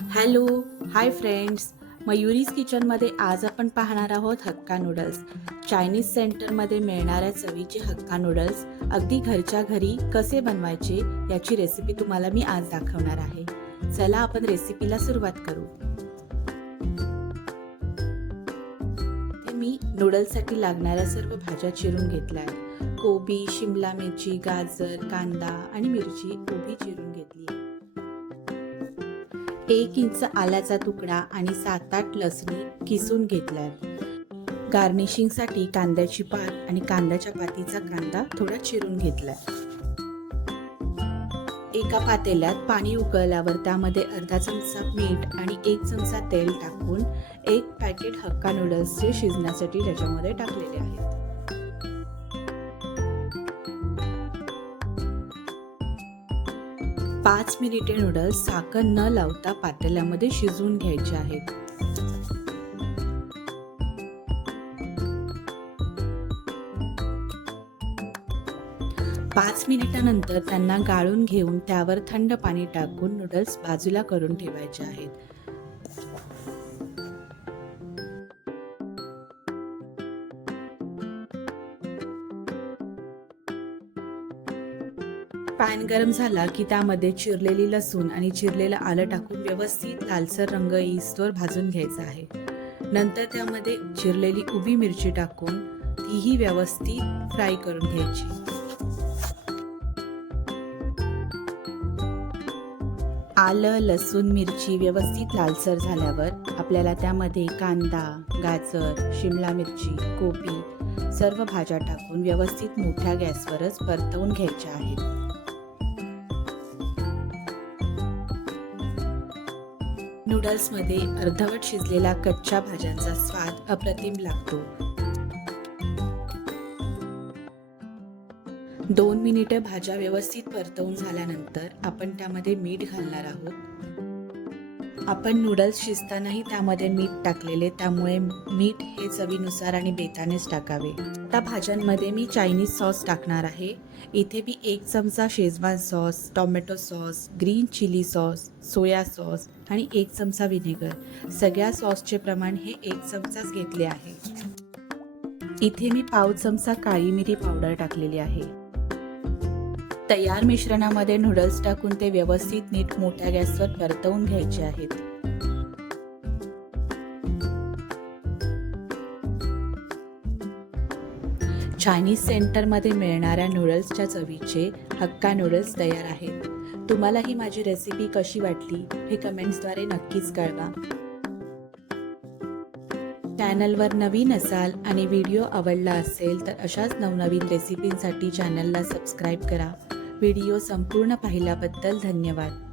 Hello hi friends. मयुरीज किचनमध्ये आज आपण पाहणार आहोत हक्का नूडल्स. चायनीज सेंटरमध्ये मिळणाऱ्या चवीचे हक्का नूडल्स अगदी घरच्या घरी कसे बनवायचे याची रेसिपी तुम्हाला मी आज दाखवणार आहे. चला आपण रेसिपीला सुरुवात करू. मी नूडल्ससाठी लागणाऱ्या सर्व भाज्या चिरून घेतल्या आहेत. कोबी शिमला मिरची गाजर कांदा आणि मिरची कोबी चिरून घेतली आहे. एक इंच आल्याचा तुकडा आणि सात आठ लसणी किसून घेतल्यात. गार्निशिंगसाठी कांद्याची पात आणि कांद्याच्या पातीचा कांदा थोडा चिरून घेतलाय. एका पातेल्यात पाणी उकळल्यावर त्यामध्ये अर्धा चमचा मीठ आणि एक चमचा तेल टाकून एक पॅकेट हक्का नूडल्सचे शिजण्यासाठी त्याच्यामध्ये टाकलेले आहेत पाच मिनिटे नूडल्स साखर न लावता पातेल्यामध्ये शिजवून घ्यायचे आहेत. पाच मिनिटानंतर त्यांना गाळून घेऊन त्यावर थंड पाणी टाकून नूडल्स बाजूला करून ठेवायचे आहेत. पॅन गरम झाला की त्यामध्ये चिरलेली लसूण आणि चिरलेलं आलं टाकून व्यवस्थित लालसर रंग येईस्तोवर भाजून घ्यायचा आहे. नंतर त्यामध्ये चिरलेली उभी मिरची टाकून तीही व्यवस्थित फ्राय करून घ्यायची. आलं लसूण मिरची व्यवस्थित लालसर झाल्यावर आपल्याला त्यामध्ये कांदा गाजर शिमला मिरची कोबी सर्व भाज्या टाकून व्यवस्थित मोठ्या गॅसवरच परतवून घ्यायच्या आहेत. नूडल्समध्ये अर्धवट शिजलेला कच्च्या भाज्यांचा स्वाद अप्रतिम लागतो. दोन मिनिटं भाज्या व्यवस्थित परतवून झाल्यानंतर आपण त्यामध्ये मीठ घालणार आहोत. आपण नूडल्स शिजतानाही त्यामध्ये मीठ टाकलेले त्यामुळे मीठ हे चवीनुसार आणि बेतानेच टाकावे. त्या भाज्यांमध्ये मी चायनीज सॉस टाकणार आहे. इथे मी एक चमचा schezwan sauce tomato sauce green chilli sauce soya sauce आणि एक चमचा व्हिनेगर सगळ्या सॉसचे प्रमाण हे एक चमचाच घेतले आहे. इथे मी पाव चमचा काळी मिरी पावडर टाकलेली आहे. तयार मिश्रणामध्ये नूडल्स टाकून ते व्यवस्थित नीट मोठ्या गॅसवर परतवून घ्यायचे आहेत. चायनीज सेंटरमध्ये मिळणाऱ्या नूडल्सच्या चवीचे हक्का नूडल्स तयार आहेत. तुम्हाला ही माझी रेसिपी कशी वाटली हे कमेंट्सद्वारे नक्कीच कळवा. चॅनलवर नवीन असाल आणि व्हिडिओ आवडला असेल तर अशाच नवनवीन रेसिपींसाठी चॅनलला सबस्क्राईब करा. व्हिडिओ संपूर्ण पाहिल्याबद्दल धन्यवाद.